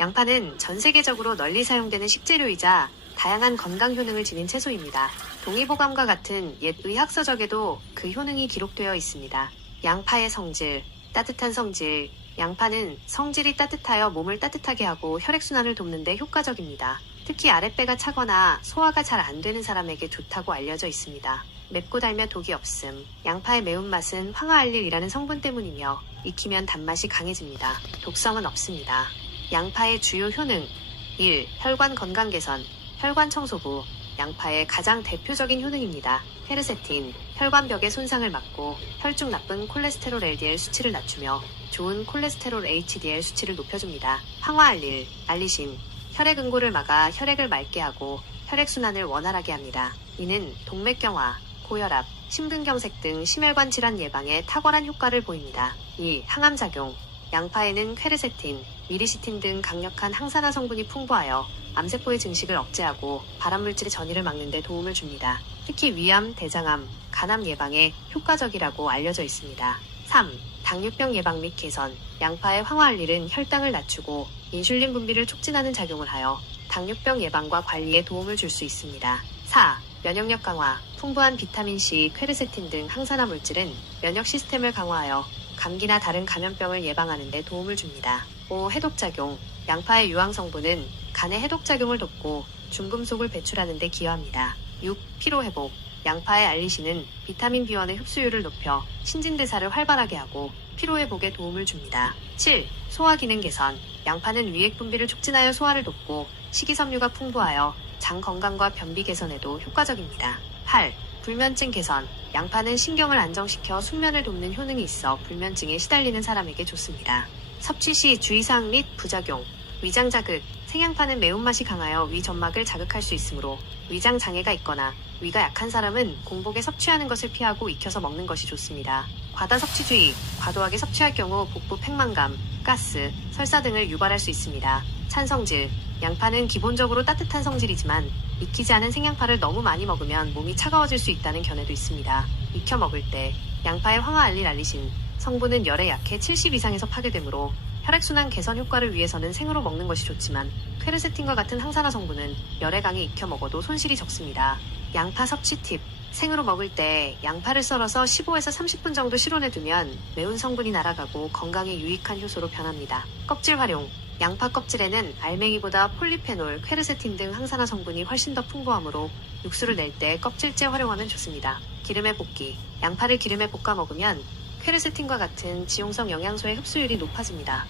양파는 전 세계적으로 널리 사용되는 식재료이자 다양한 건강 효능을 지닌 채소입니다. 동의보감과 같은 옛 의학서적에도 그 효능이 기록되어 있습니다. 양파의 성질, 따뜻한 성질. 양파는 성질이 따뜻하여 몸을 따뜻하게 하고 혈액순환을 돕는 데 효과적입니다. 특히 아랫배가 차거나 소화가 잘 안 되는 사람에게 좋다고 알려져 있습니다. 맵고 달며 독이 없음. 양파의 매운맛은 황화알릴이라는 성분 때문이며 익히면 단맛이 강해집니다. 독성은 없습니다. 양파의 주요 효능 1. 혈관 건강 개선 혈관 청소부 양파의 가장 대표적인 효능입니다. 헤르세틴 혈관벽의 손상을 막고 혈중 나쁜 콜레스테롤 LDL 수치를 낮추며 좋은 콜레스테롤 HDL 수치를 높여줍니다. 황화알릴 알리신 혈액 응고를 막아 혈액을 맑게 하고 혈액순환을 원활하게 합니다. 이는 동맥경화, 고혈압, 심근경색 등 심혈관 질환 예방에 탁월한 효과를 보입니다. 2. 항암작용 양파에는 퀘르세틴, 미리시틴 등 강력한 항산화 성분이 풍부하여 암세포의 증식을 억제하고 발암물질의 전이를 막는 데 도움을 줍니다. 특히 위암, 대장암, 간암 예방에 효과적이라고 알려져 있습니다. 3. 당뇨병 예방 및 개선 양파의 황화알릴은 혈당을 낮추고 인슐린 분비를 촉진하는 작용을 하여 당뇨병 예방과 관리에 도움을 줄 수 있습니다. 4. 면역력 강화 풍부한 비타민C, 퀘르세틴 등 항산화 물질은 면역 시스템을 강화하여 감기나 다른 감염병을 예방하는 데 도움을 줍니다. 5. 해독작용 양파의 유황 성분은 간의 해독작용을 돕고 중금속을 배출하는 데 기여합니다. 6. 피로회복 양파의 알리신은 비타민 B1의 흡수율을 높여 신진대사를 활발하게 하고 피로회복에 도움을 줍니다. 7. 소화 기능 개선 양파는 위액 분비를 촉진하여 소화를 돕고 식이섬유가 풍부하여 장 건강과 변비 개선에도 효과적입니다. 8. 불면증 개선 양파는 신경을 안정시켜 숙면을 돕는 효능이 있어 불면증에 시달리는 사람에게 좋습니다. 섭취 시 주의사항 및 부작용 위장 자극 생양파는 매운맛이 강하여 위 점막을 자극할 수 있으므로 위장 장애가 있거나 위가 약한 사람은 공복에 섭취하는 것을 피하고 익혀서 먹는 것이 좋습니다. 과다 섭취 주의 과도하게 섭취할 경우 복부 팽만감, 가스, 설사 등을 유발할 수 있습니다. 찬성질 양파는 기본적으로 따뜻한 성질이지만 익히지 않은 생양파를 너무 많이 먹으면 몸이 차가워질 수 있다는 견해도 있습니다. 익혀 먹을 때 양파의 황화 알릴 알리신 성분은 열에 약해 70 이상에서 파괴되므로 혈액순환 개선 효과를 위해서는 생으로 먹는 것이 좋지만 퀘르세틴과 같은 항산화 성분은 열에 강해 익혀 먹어도 손실이 적습니다. 양파 섭취 팁 생으로 먹을 때 양파를 썰어서 15에서 30분 정도 실온에 두면 매운 성분이 날아가고 건강에 유익한 효소로 변합니다. 껍질 활용 양파 껍질에는 알맹이보다 폴리페놀, 퀘르세틴 등 항산화 성분이 훨씬 더 풍부하므로 육수를 낼 때 껍질째 활용하면 좋습니다. 기름에 볶기 양파를 기름에 볶아 먹으면 퀘르세틴과 같은 지용성 영양소의 흡수율이 높아집니다.